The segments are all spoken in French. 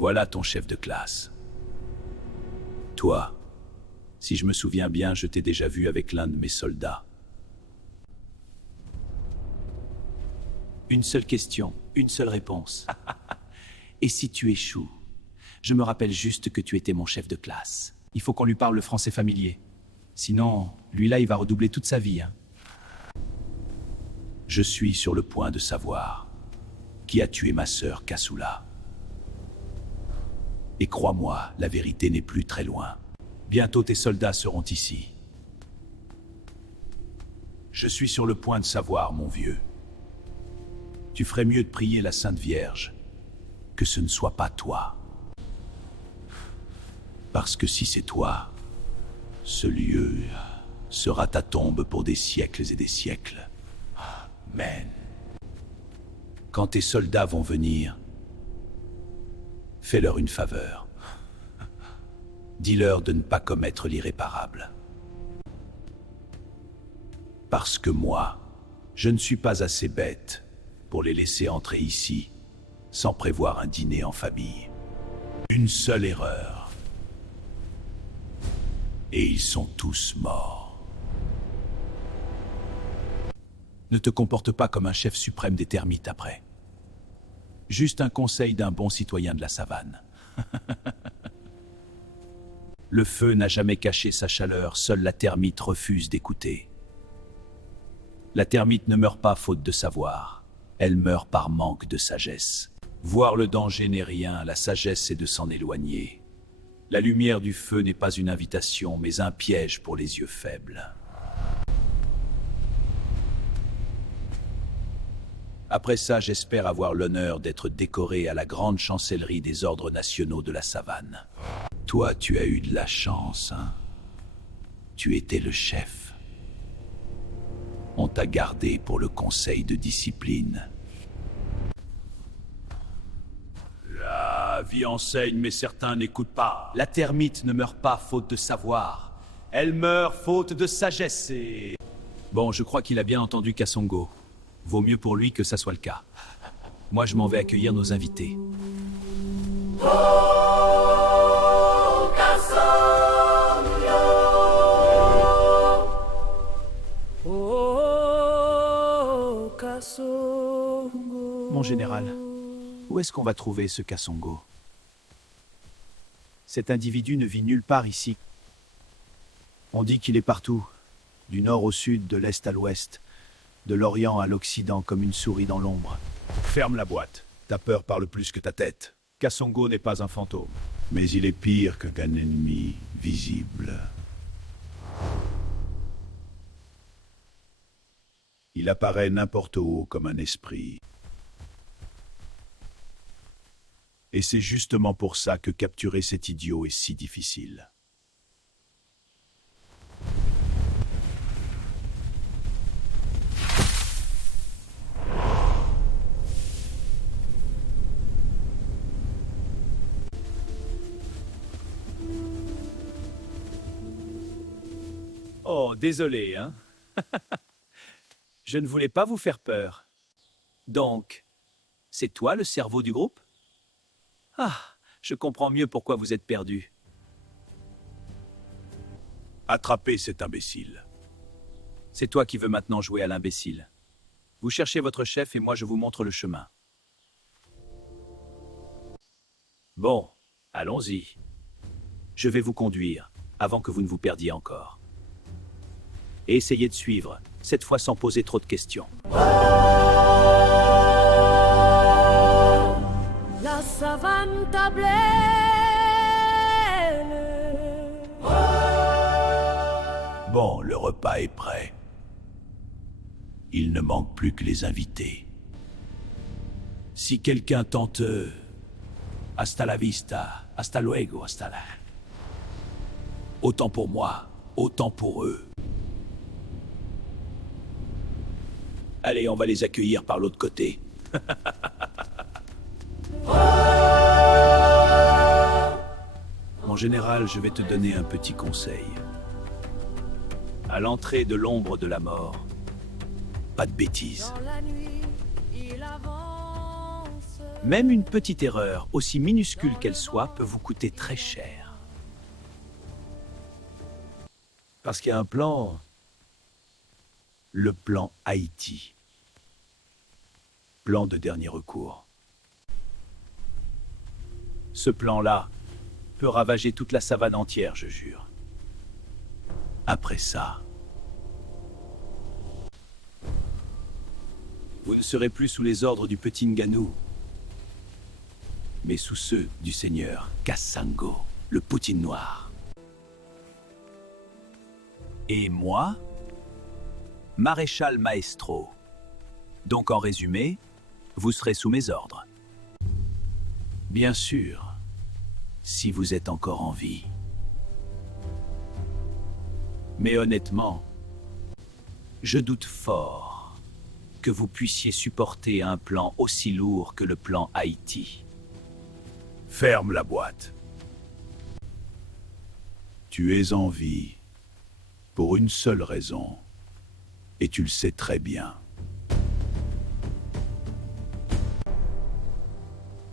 Voilà ton chef de classe. Toi, si je me souviens bien, je t'ai déjà vu avec l'un de mes soldats. Une seule question, une seule réponse. Et si tu échoues? Je me rappelle juste que tu étais mon chef de classe. Il faut qu'on lui parle le français familier. Sinon, lui-là, il va redoubler toute sa vie. Hein. Je suis sur le point de savoir qui a tué ma sœur Kassoula. Et crois-moi, la vérité n'est plus très loin. Bientôt tes soldats seront ici. Je suis sur le point de savoir, mon vieux. Tu ferais mieux de prier la Sainte Vierge que ce ne soit pas toi. Parce que si c'est toi, ce lieu sera ta tombe pour des siècles et des siècles. Amen. Quand tes soldats vont venir, fais-leur une faveur. Dis-leur de ne pas commettre l'irréparable. Parce que moi, je ne suis pas assez bête pour les laisser entrer ici sans prévoir un dîner en famille. Une seule erreur. Et ils sont tous morts. Ne te comporte pas comme un chef suprême des termites après. Juste un conseil d'un bon citoyen de la savane. Le feu n'a jamais caché sa chaleur, seule la termite refuse d'écouter. La termite ne meurt pas faute de savoir, elle meurt par manque de sagesse. Voir le danger n'est rien, la sagesse c'est de s'en éloigner. La lumière du feu n'est pas une invitation, mais un piège pour les yeux faibles. Après ça, j'espère avoir l'honneur d'être décoré à la grande chancellerie des ordres nationaux de la savane. Toi, tu as eu de la chance, hein? Tu étais le chef. On t'a gardé pour le conseil de discipline. La vie enseigne, mais certains n'écoutent pas. La termite ne meurt pas faute de savoir. Elle meurt faute de sagesse et... Bon, je crois qu'il a bien entendu Kasongo. Vaut mieux pour lui que ça soit le cas. Moi, je m'en vais accueillir nos invités. Mon général, où est-ce qu'on va trouver ce Kasongo? Cet individu ne vit nulle part ici. On dit qu'il est partout, du nord au sud, de l'est à l'ouest, de l'orient à l'occident, comme une souris dans l'ombre. Ferme la boîte. Ta peur parle plus que ta tête. Kasongo n'est pas un fantôme. Mais il est pire qu'un ennemi visible. Il apparaît n'importe où comme un esprit. Et c'est justement pour ça que capturer cet idiot est si difficile. Oh, désolé, hein. Je ne voulais pas vous faire peur. Donc, c'est toi le cerveau du groupe? Ah, je comprends mieux pourquoi vous êtes perdu. Attrapez cet imbécile. C'est toi qui veux maintenant jouer à l'imbécile. Vous cherchez votre chef et moi je vous montre le chemin. Bon, allons-y. Je vais vous conduire, avant que vous ne vous perdiez encore. Et essayez de suivre, cette fois sans poser trop de questions. La savane tablée. Bon, le repas est prêt. Il ne manque plus que les invités. Si quelqu'un tente... hasta la vista, hasta luego, hasta la... Autant pour moi, autant pour eux. Allez, on va les accueillir par l'autre côté. Mon général, je vais te donner un petit conseil. À l'entrée de l'ombre de la mort, pas de bêtises. Dans la nuit, il avance. Même une petite erreur, aussi minuscule qu'elle soit, peut vous coûter très cher. Parce qu'il y a un plan... Le plan Haïti. Plan de dernier recours. Ce plan-là peut ravager toute la savane entière, je jure. Après ça, vous ne serez plus sous les ordres du petit Nganou, mais sous ceux du seigneur Kassango, le Poutine noir. Et moi, maréchal maestro. Donc en résumé, vous serez sous mes ordres. Bien sûr, si vous êtes encore en vie. Mais honnêtement, je doute fort que vous puissiez supporter un plan aussi lourd que le plan Haïti. Ferme la boîte. Tu es en vie pour une seule raison, et tu le sais très bien.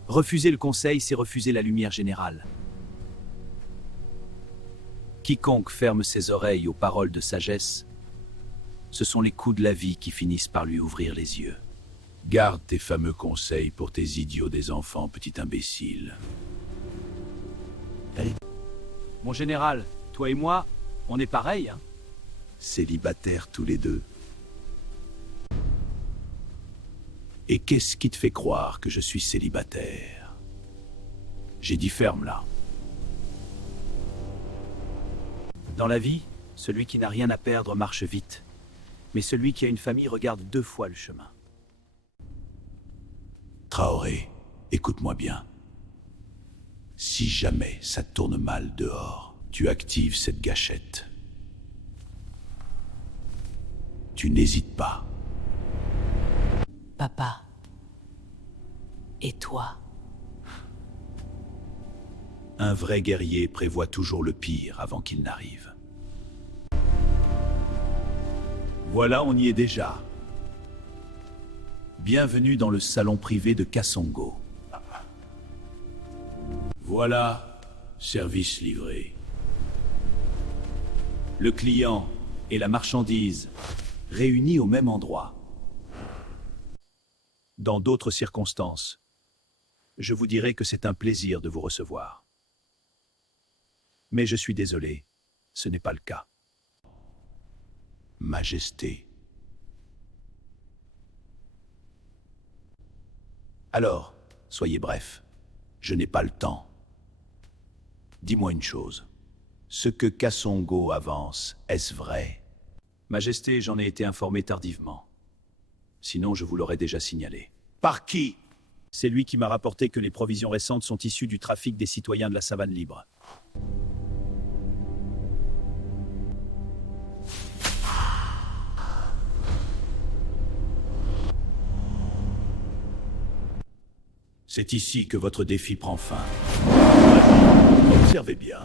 Refuser le conseil, c'est refuser la lumière générale. Quiconque ferme ses oreilles aux paroles de sagesse, ce sont les coups de la vie qui finissent par lui ouvrir les yeux. Garde tes fameux conseils pour tes idiots des enfants, petit imbécile. Allez. Mon général, toi et moi, on est pareils, hein? Célibataires tous les deux. Et qu'est-ce qui te fait croire que je suis célibataire? J'ai dit ferme là. Dans la vie, celui qui n'a rien à perdre marche vite. Mais celui qui a une famille regarde 2 fois le chemin. Traoré, écoute-moi bien. Si jamais ça tourne mal dehors, tu actives cette gâchette. Tu n'hésites pas. Papa. Et toi? Un vrai guerrier prévoit toujours le pire avant qu'il n'arrive. Voilà, on y est déjà. Bienvenue dans le salon privé de Kassango. Voilà, service livré. Le client et la marchandise réunis au même endroit. Dans d'autres circonstances, je vous dirais que c'est un plaisir de vous recevoir. Mais je suis désolé, ce n'est pas le cas. Majesté. Alors, soyez bref, je n'ai pas le temps. Dis-moi une chose, ce que Kassango avance, est-ce vrai? Majesté, j'en ai été informé tardivement. Sinon, je vous l'aurais déjà signalé. Par qui? C'est lui qui m'a rapporté que les provisions récentes sont issues du trafic des citoyens de la savane libre. C'est ici que votre défi prend fin. Observez bien.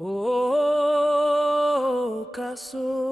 Oh, Casso.